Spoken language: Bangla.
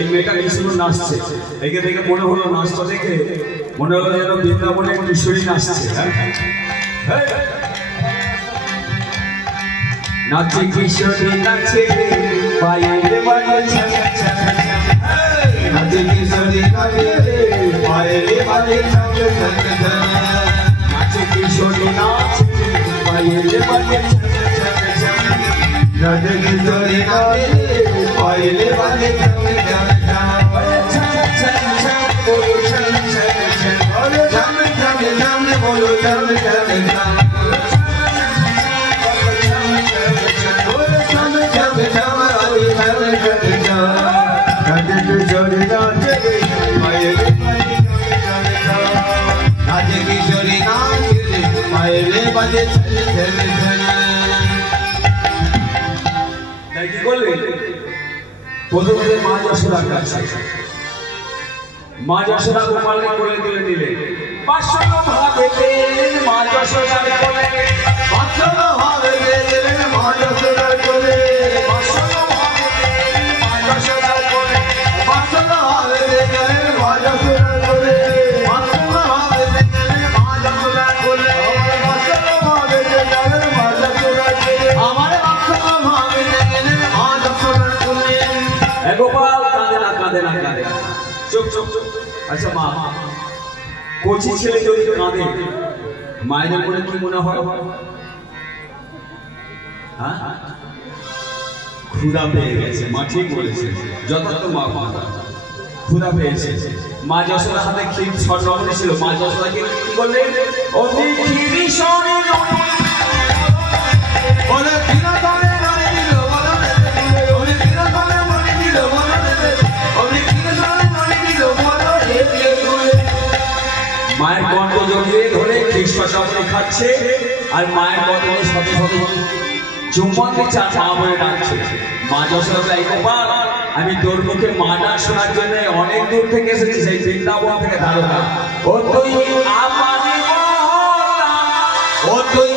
এই মেয়েটা কি সুন্দর নাচছে, একে দেখে মনে হলো, নাচটা দেখে মনে হলো যেন বৃন্দাবনে কিশোরী নাচছে। হ্যাঁ, নাচে কিশোরী নাচে পায়ের বাজে ছম ছম, নাচে কিশোরী নাচে পায়ের বাজে ছম ছম, নাচে কিশোরী নাচে পায়ের বাজে ছম ছম, নাচে কিশোরী নাচে পায়ের বাজে ছম ছম, বলো ছম ছম ছম, বলো ছম ছম ছম, বলো ছম ছম ছম। প্রথমে মা যশোদার কাছে, মা যশোদা গোপালকে কোলে তুলে নিলে, বাৎসল্যভাবে পেলেন মা যশোদার কোলে, বাৎসল্যভাবে পেলেন মা যশোদার কোলে, বাৎসল্যভাবে পেলেন মা যশোদার কোলে, বাৎসল্যভাবে পেলেন মা যশোদার কোলে, বাৎসল্যভাবে পেলেন মা যশোদার কোলে, বাৎসল্যভাবে পেলেন মা যশোদার কোলে, আমার বাৎসল্যভাবে পেলেন মা যশোদার কোলে। গোপাল কাঁদে না, কাঁদে না, কাঁদে না, চুপ চুপ চুপ। আচ্ছা মা, কচি ছেলে যদি কাঁদে মায়েদের মনে কি মনে হয়? হ্যাঁ, ক্ষুধা পেয়ে গেছে। মা ঠিক বলেছে, যথার্থ মা কথা, ক্ষুধা পেয়েছে। মা যশোদার হাতে ক্ষীর স্বর্ণ ছিল, মা যশোদাকে কি বললেন? অতি ক্ষীরি স্বর্ণ বলে ক্ষীরতরে নরে দিল, বলে ওরে ক্ষীরতরে নরে দিল, বলে ওরে ক্ষীরতরে নরে দিল, বলে মায়ের কণ্ঠ জড়িয়ে ধরে কৃষ্ণ খাচ্ছে, আর মায়ের কণ্ঠ শত শত চুম্বন দিচ্ছে, আর মা বলে ডাকছে। মা যশোদা, এই গোপাল, আমি তোর মুখে মা ডাক শোনার জন্য অনেক দূর থেকে এসেছি, সেই বৃন্দাবন থেকে ধারণা। ও তুই আমাদের ও তুই